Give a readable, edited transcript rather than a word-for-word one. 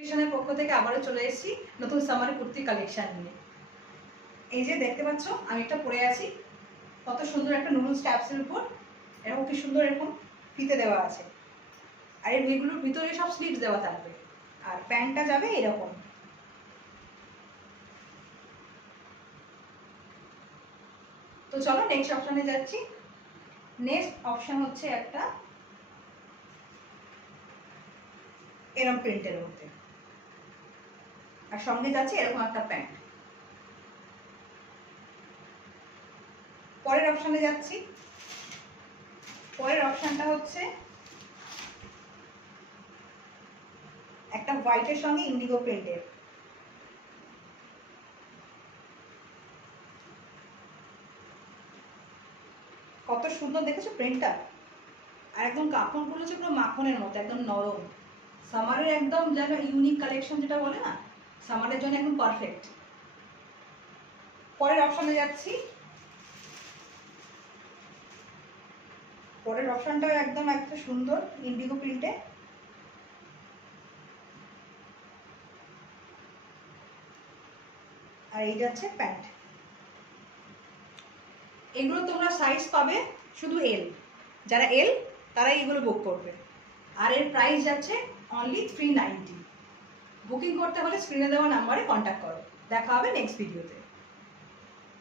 ক্রিয়েশনের পক্ষ থেকে আবারও চলে এসেছি নতুন সামার কুর্তি কালেকশন নিয়ে। এই যে দেখতে পাচ্ছ আমি একটা পরে আছি, কত সুন্দর একটা নুডলস স্ট্যাপসের উপর এরকম কি সুন্দর এরকম ফিতে দেওয়া আছে, আর এগুলোর ভিতরে সব স্লিভস দেওয়া থাকবে, আর প্যান্টটা যাবে এরকম। তো চলো নেক্সট অপশনে যাচ্ছি। নেক্সট অপশন হচ্ছে একটা এরকম প্রিন্টের মধ্যে, আর সঙ্গে যাচ্ছে এরকম একটা প্যান্ট। পরের অপশনে যাচ্ছি। পরের অপশনটা হচ্ছে একটা হোয়াইটের সঙ্গে ইন্ডিগো প্রিন্টের। কত সুন্দর দেখেছো প্রিন্টটা, আর একদম কাপড়গুলো হচ্ছে পুরো মাখনের মতো একদম নরম। সামারের একদম যেন ইউনিক কালেকশন যেটা বলে না, সামারের জন্য একদম পারফেক্ট। পরের অপশনে যাচ্ছি। পরের অপশনটাও একদম একটা সুন্দর ইন্ডিগো প্রিন্টে। আর এই যাচ্ছে প্যান্ট। এগুলো তোমরা সাইজ পাবে শুধু এল, যারা এল তারাই এগুলো বুক করবে। আর এর প্রাইস যাচ্ছে অনলি 390। বুকিং করতে হলে স্ক্রিনে দেওয়া নাম্বারে কন্ট্যাক্ট করো। দেখা হবে নেক্সট ভিডিওতে।